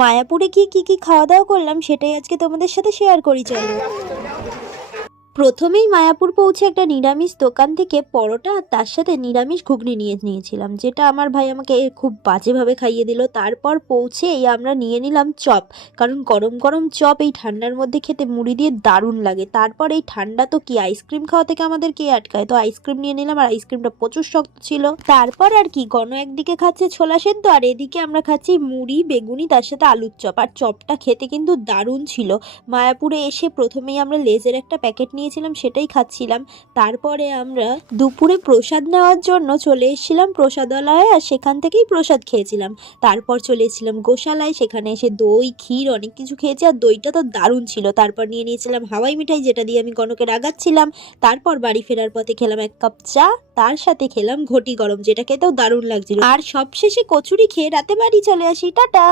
মায়াপুরে গিয়ে কি কি খাওয়া দাওয়া করলাম সেটাই আজকে তোমাদের সাথে শেয়ার করি, চলো। প্রথমেই মায়াপুর পৌঁছে একটা নিরামিষ দোকান থেকে পরোটা আর তার সাথে নিরামিষ ঘুগনি নিয়েছিলাম, যেটা আমার ভাই আমাকে খুব বাজেভাবে খাইয়ে দিল। তারপর পৌঁছেই আমরা নিয়ে নিলাম চপ, কারণ গরম গরম চপ এই ঠান্ডার মধ্যে খেতে মুড়ি দিয়ে দারুণ লাগে। তারপর এই ঠান্ডা তো কি, আইসক্রিম খাওয়া থেকে আমাদের কে আটকায়, তো আইসক্রিম নিয়ে নিলাম, আর আইসক্রিমটা প্রচুর শক্ত ছিল। তারপর আর কি, গণ একদিকে খাচ্ছে ছোলা সেদ্ধ আর এদিকে আমরা খাচ্ছি মুড়ি বেগুনি তার সাথে আলুর চপ, আর চপটা খেতে কিন্তু দারুণ ছিল। মায়াপুরে এসে প্রথমেই আমরা লেজের একটা প্যাকেট নিয়েছিলাম, সেটাই খাচ্ছিলাম। তারপরে আমরা দুপুরে প্রসাদ নেওয়ার জন্য চলে এসেছিলাম প্রসাদালয়ে, আর সেখান থেকেই প্রসাদ খেয়েছিলাম। তারপর চলে এসেছিলাম গোশালায়, সেখানে এসে দই ক্ষীর অনেক কিছু খেয়েছি, আর দইটা তো দারুণ ছিল। তারপর নিয়ে নিয়েছিলাম হাওয়াই মিঠাই, যেটা দিয়ে আমি গণকে রাগাচ্ছিলাম। তারপর বাড়ি ফেরার পথে খেলাম 1 কাপ চা, তার সাথে খেলাম ঘটি গরম, যেটা খেতেও দারুণ লাগছিল। আর সবশেষে কচুরি খেয়ে রাতে বাড়ি চলে আসি। টাটা।